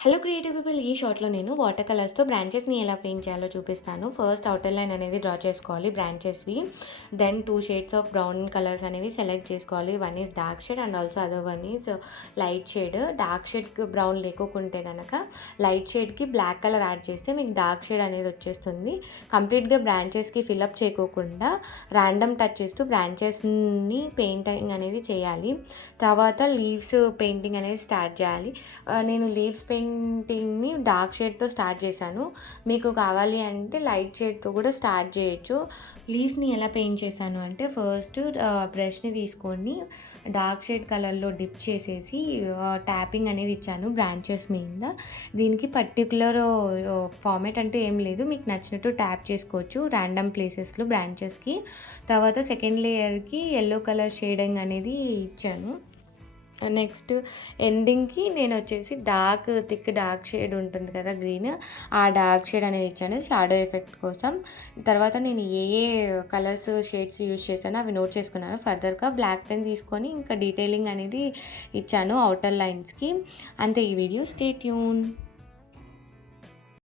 Hello creative people, ఈ షార్ట్‌లో నేను వాటర్ కలర్స్‌తో బ్రాంచెస్‌ని ఎలా పెయింట్ చేయాలో చూపిస్తాను. ఫస్ట్ ఔటర్ లైన్ అనేది డ్రా చేసుకోవాలి బ్రాంచెస్‌వి. Then 2 shades of brown colours అనేవి సెలెక్ట్ చేసుకోవాలి. One is dark shade and also other one is light shade. Dark షేడ్‌కి బ్రౌన్ లేకోకుంటే గనక లైట్ షేడ్‌కి బ్లాక్ కలర్ యాడ్ చేస్తే మీకు డార్క్ షేడ్ అనేది వచ్చేస్తుంది. కంప్లీట్‌గా బ్రాంచెస్‌కి ఫిలప్ చేయకోకుండా ర్యాండమ్ టచ్ చేస్తూ బ్రాంచెస్‌ని పెయింటింగ్ అనేది చేయాలి. తర్వాత లీవ్స్ పెయింటింగ్ అనేది స్టార్ట్ చేయాలి. నేను లీవ్స్ పెయింటింగ్‌ని డార్క్ షేడ్‌తో స్టార్ట్ చేశాను. మీకు కావాలి అంటే లైట్ షేడ్‌తో కూడా స్టార్ట్ చేయొచ్చు. లీవ్స్‌ని ఎలా పెయింట్ చేశాను అంటే ఫస్ట్ బ్రష్‌ని తీసుకొని డార్క్ షేడ్ కలర్‌లో డిప్ చేసేసి ట్యాపింగ్ అనేది ఇచ్చాను బ్రాంచెస్ మీద. దీనికి పర్టిక్యులర్ ఫార్మాట్ అంటూ ఏం లేదు. మీకు నచ్చినట్టు ట్యాప్ చేసుకోవచ్చు ర్యాండమ్ ప్లేసెస్‌లో బ్రాంచెస్‌కి. తర్వాత సెకండ్ లేయర్‌కి యెల్లో కలర్ షేడింగ్ అనేది ఇచ్చాను. నెక్స్ట్ ఎండింగ్‌కి నేనొచ్చేసి థిక్ డార్క్ షేడ్ ఉంటుంది కదా గ్రీన్, ఆ డార్క్ షేడ్ అనేది ఇచ్చాను షాడో ఎఫెక్ట్ కోసం. తర్వాత నేను ఏ ఏ కలర్స్, షేడ్స్ యూజ్ చేశానో అవి నోట్ చేసుకున్నాను. ఫర్దర్‌గా బ్లాక్ పెన్ తీసుకొని ఇంకా డీటెయిలింగ్ అనేది ఇచ్చాను ఔటర్ లైన్స్‌కి. అంతే ఈ వీడియో. Stay tune.